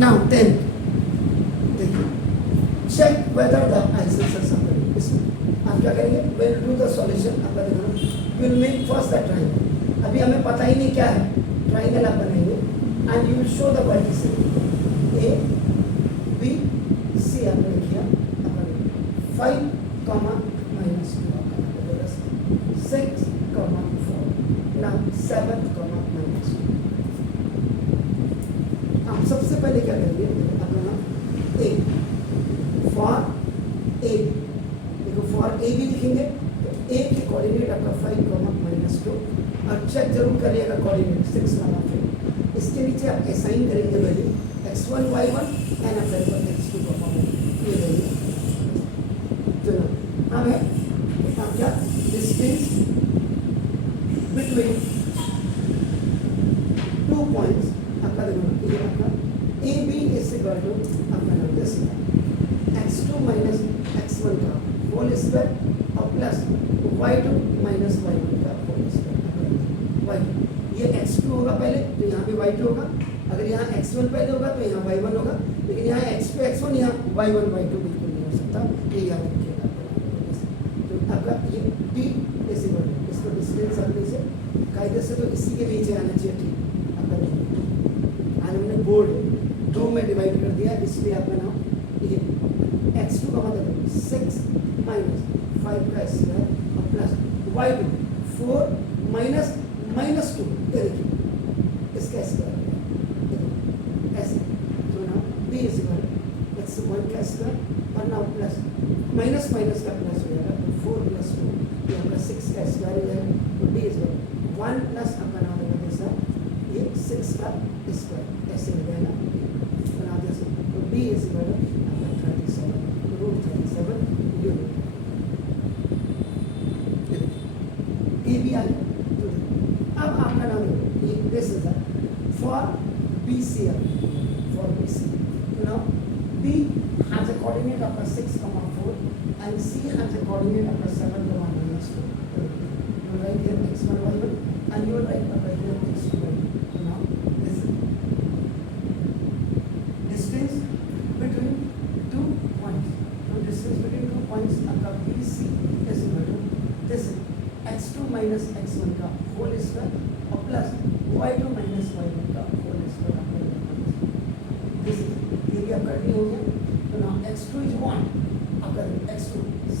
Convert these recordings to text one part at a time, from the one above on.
Now 10 देखिए, check whether the isosceles are correct. इसमें आप क्या करेंगे, वेल डू द सॉल्यूशन आपका देखना, you will make first the triangle. अभी हमें पता ही नहीं क्या है, ट्रायंगल आप बनाएंगे and you will show the vertices A B C. आपने किया 5 कॉमा माइनस 2 आपका 6 कॉमा 4 नाउ 7 कॉमा माइनस 2। आप सबसे पहले क्या करेंगे, अपना ए फॉर ए, देखो फॉर ए भी लिखेंगे तो ए के कोऑर्डिनेट आपका 5 कॉमा माइनस 2 और चेक जरूर करिएगा कोऑर्डिनेट 6 कॉमा 4। इसके नीचे आप असाइन करेंगे वैल्यू x1 y1 एंड आपका x2 कॉमा ये वैल्यू चलो। अब है आप क्या डिस्टेंस बिटवीन 2 पॉइंट्स आपका देखो, ये आपका A B is equal to आपका नाम दिस x2 माइनस x1 का होल स्क्वायर और प्लस y2 माइनस y1 का होल स्क्वायर। y ये x2 होगा पहले तो यहाँ पे y2 होगा, अगर यहाँ x1 पहले होगा तो यहाँ y1 होगा, लेकिन यहाँ x2 x1 यहाँ y1 y2 बिल्कुल नहीं हो सकता, ये याद रखिएगा। तो आपका ये d इज इक्वल टू इसको डिस्टेंस अपने से कायदे से तो इसी के नीचे आना चाहिए, ठीक आपका। आज हमने बोर्ड 2 में डिवाइड कर दिया, इसलिए आपका नाम ये x2 का मतलब 6 माइनस 5 का स्क्वायर और प्लस y2 4 माइनस माइनस 2, ये देखिए इसका स्क्वायर ऐसे। तो now b is equal x1 का स्क्वायर और नाउ प्लस माइनस माइनस का प्लस हो जाएगा तो 4 प्लस 2 ये आपका 6 का स्क्वायर हो जाएगा। तो b इज इक्वल 1 प्लस आपका नाम होगा जैसा ये 6 का स्क्वायर ऐसे हो जाएगा। तो नाउ जैसे तो b is equal 37 root 37 unit A B आ गया। तो अब आपका नाम ये this is for B C for B C. तो now B has a coordinate आपका 6 comma 4 and C has a coordinate आपका 7 comma minus 2। You write here x1 y1 and you write up here x2 y2। So now this distance between 2 points, so distance between 2 points आपका BC is equal to this x2 minus x1 का whole square और plus y2 minus y1 का whole square आपका this ये भी आपका D हो गया। तो नाउ x2 is 1 आपका x2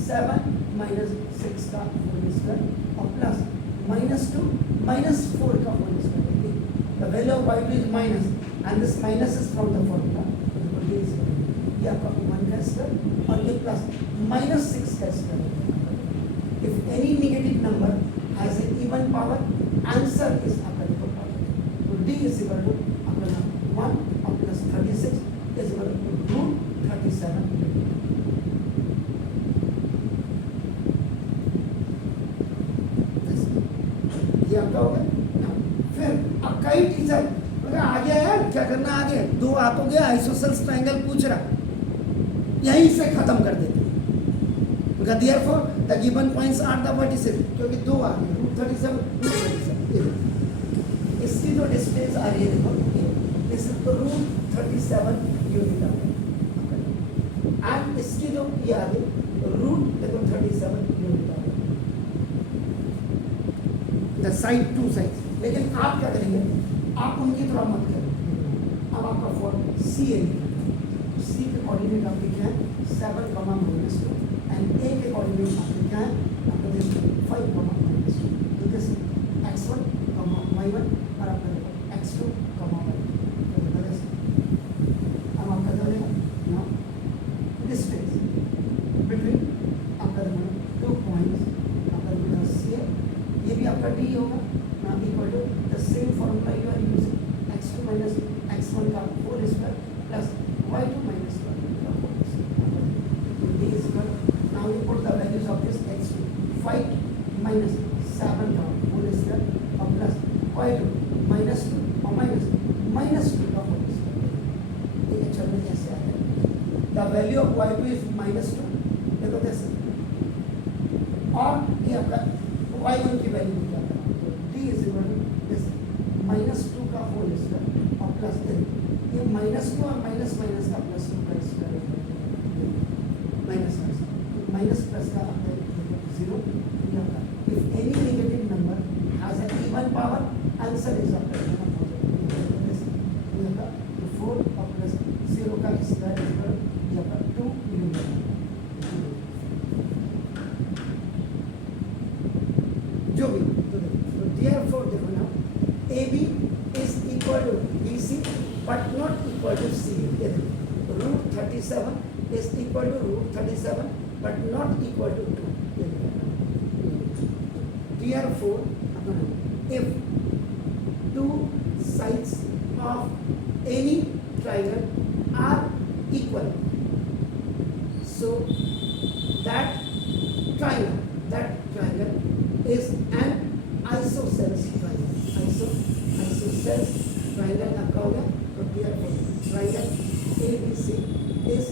7 minus 6 का होल स्क्वायर और प्लस minus 2 minus 4 का whole square. The value of y2 is minus and this minus is from the formula, ये आपका 1 का स्क्वायर और ये प्लस minus 6 का square. If any negative number has an even power, answer is आपका देखो positive। तो d is equal to आपका 1 और plus 36 is equal to root 37। ये आपका हो गया। फिर अब कई टीचर आ गया यार क्या करना, आगे 2 आ तो गया, आइसोसेल्स ट्रायंगल पूछ रहा, यहीं से खत्म कर देते हैं। Therefore the given points are the vertices, क्योंकि 2 आ गए रूट 37 रूट 37। इसकी जो डिस्टेंस आ रही है देखो इस तो रूट 37 यूनिट आ गई एंड इसकी जो ये आ गई रूट देखो 37 यूनिट आ गई द साइड 2 साइड। लेकिन आप क्या करेंगे, आप उनकी तरह मत करें। अब आपका फॉर्म सी है, सी के कोऑर्डिनेट आपके क्या है 7 कॉमा माइनस 2 एंड ए के कोऑर्डिनेट आपके क्या है आपका देखो 5 कॉमा माइनस 2। तो दिस x1 कॉमा y1 और आपका देखो x2 कॉमा y2। अब आपका क्या रहेगा नाउ डिस्टेंस बिटवीन आपका देखो 2 पॉइंट्स आपका देखो सी है, ये भी आपका डी होगा ना equal to the same formula you are using x2 minus x1 का whole square plus y2 minus y1 का होल स्क्वायर। तो d is equal now you put the values of this x2 5 minus 7 का whole square और plus y2 minus 2 और minus 2 का whole square. ये चलने जैसे आ गया। The value of y2 is minus 2 देखो कैसे, और ये आपका y1 की वैल्यू क्या है तो d is equal to this minus 2 का होल स्क्वायर और प्लस 3 ये माइनस को और माइनस माइनस का प्लस टू का स्क्वायर माइनस माइनस प्लस का zero if any negative number has an even power answer is after 4 और प्लस 0 का स्क्वायर इज यहाँ 2 जो भी तो therefore देखो ना AB is equal to BC but not equal to CA ये देखो root 37 is equal to root 37 but not equal to 2 ये देखो therefore if two sides of any triangle are equal so that triangle is an isosceles triangle isosceles triangle आपका हो गया तो therefore triangle ABC is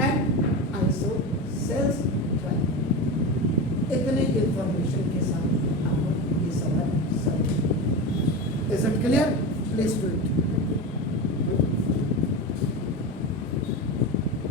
an isosceles triangle इतने information के साथ आपको ये सवाल solve is it clear please do it